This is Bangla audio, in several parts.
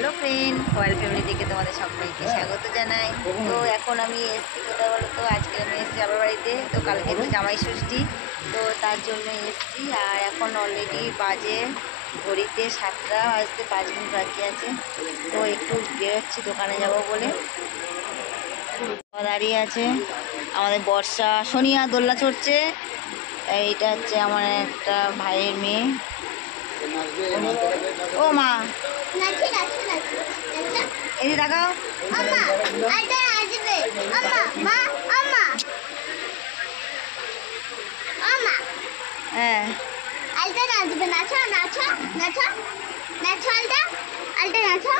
হ্যালো ফ্রেন্ড, রয়্যাল ফ্যামিলি থেকে তোমাদের সবাইকে স্বাগত জানাই। তো এখন আমি এসেছি কোথাও বলো তো, আজকে আমি এসেছি আমার বাড়িতে। তো কালকে তো জামাই ষষ্ঠী, তো তার জন্য এসেছি। আর এখন অলরেডি বাজে ঘড়িতে 7টা বাজতে 5 মিনিট বাকি আছে। তো একটু বেরোচ্ছি দোকানে যাব বলে। দাঁড়িয়ে আছে আমাদের বর্ষা, সোনিয়া দোলনা চড়ছে। এইটা হচ্ছে আমার একটা ভাইয়ের মেয়ে। ও মা, এই দেখাও। হ্যাঁ,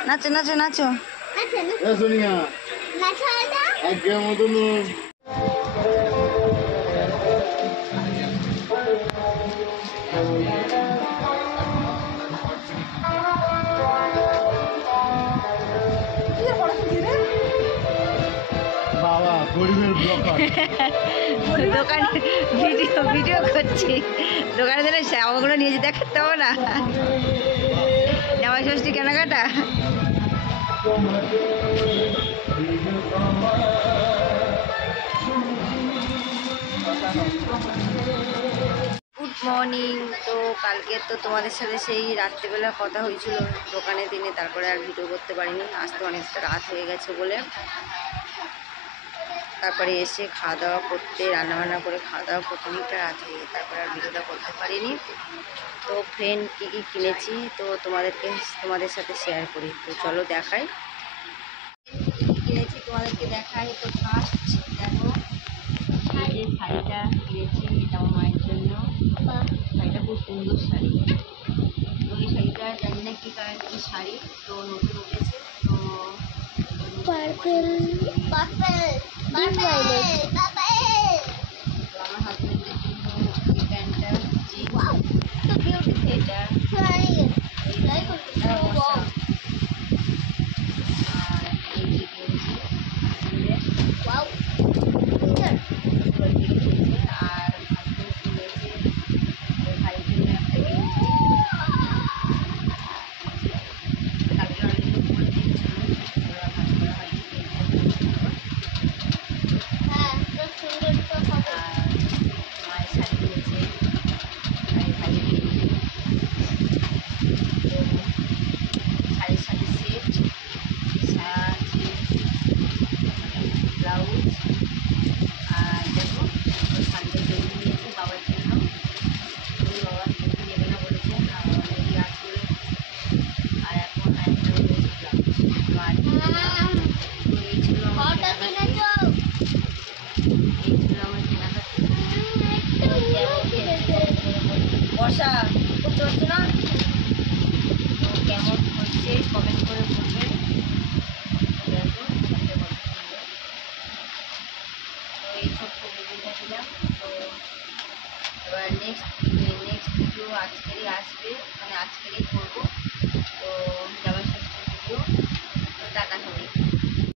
নাচো নাচো নাচো। বাবা গরিবের ব্লগার দোকানে ভিডিও করছি। দোকানে দিলে শ্যামাগুলো নিয়ে যেতে দেখাতে হবে না। জামাই ষষ্ঠী কেনাকাটা। Good morning. তো কালকে তো তোমাদের সাথে সেই রাত্রিবেলা কথা হয়েছিল দোকানে দিনে, তারপরে আর ভিডিও করতে পারিনি। আসতে অনেকটা রাত হয়ে গেছে বলে তারপরে এসে খাওয়া দাওয়া করতে, রান্নাবান্না করে খাওয়া দাওয়া করতে অনেকটা রাত হয়ে গেছে, তারপরে আর ভিডিওটা করতে পারিনি। তো ফ্রেন্ড কী কী কিনেছি তো তোমাদের সাথে শেয়ার করি। তো চলো দেখাই কী কী কিনেছি, তোমাদেরকে দেখাই। তো ফার্স্ট দেখো, এই যে শাড়িটা কিনেছি, এটা আমার মায়ের জন্য। শাড়িটা খুব সুন্দর শাড়ি। তো এই শাড়িটা জানি না কী কালারের শাড়ি, তো নতুন উঠেছে। তো আমার হাজবেন্ডের জন্য এই প্যান্টটা, এটা আর এই যে গেঞ্জি কিনেছে। আর হাজবেন্ড কিনেছে ওর ভাইয়ের জন্য একটা গেঞ্জি। কালকে অনেকদিন করে দিয়েছিল, ওরা ভাজ করা হয়নি। আর মায়ের শাড়ি কিনেছে, আর ভাইয়ের গেঞ্জি, শাড়ির সাথে সেট, সাথে ব্লাউজ। আর দেখো ওর শাড়িটা গেঞ্জি নিয়েছে বাবার জন্য। ওই বাবা গেঞ্জি নেবে না বলেছে, অলরেডি আসবে। আর এখন একটা রয়েছে ব্লাউজ। আর তো এই ছিল আমার কেনাকাটি। বর্ষা খুব চলছে না, তো কেমন হচ্ছে কমেন্ট করে বলবেন। দেখো সাথে কত সুন্দর। তো এই ছোট্ট ভিডিওটা দিলাম। তো এবার নেক্সট ভিডিও আজকেরই আসবে, মানে আজকেরই করবো। তো জামাই ষষ্ঠীর ভিডিও। তো টাটা সবাই।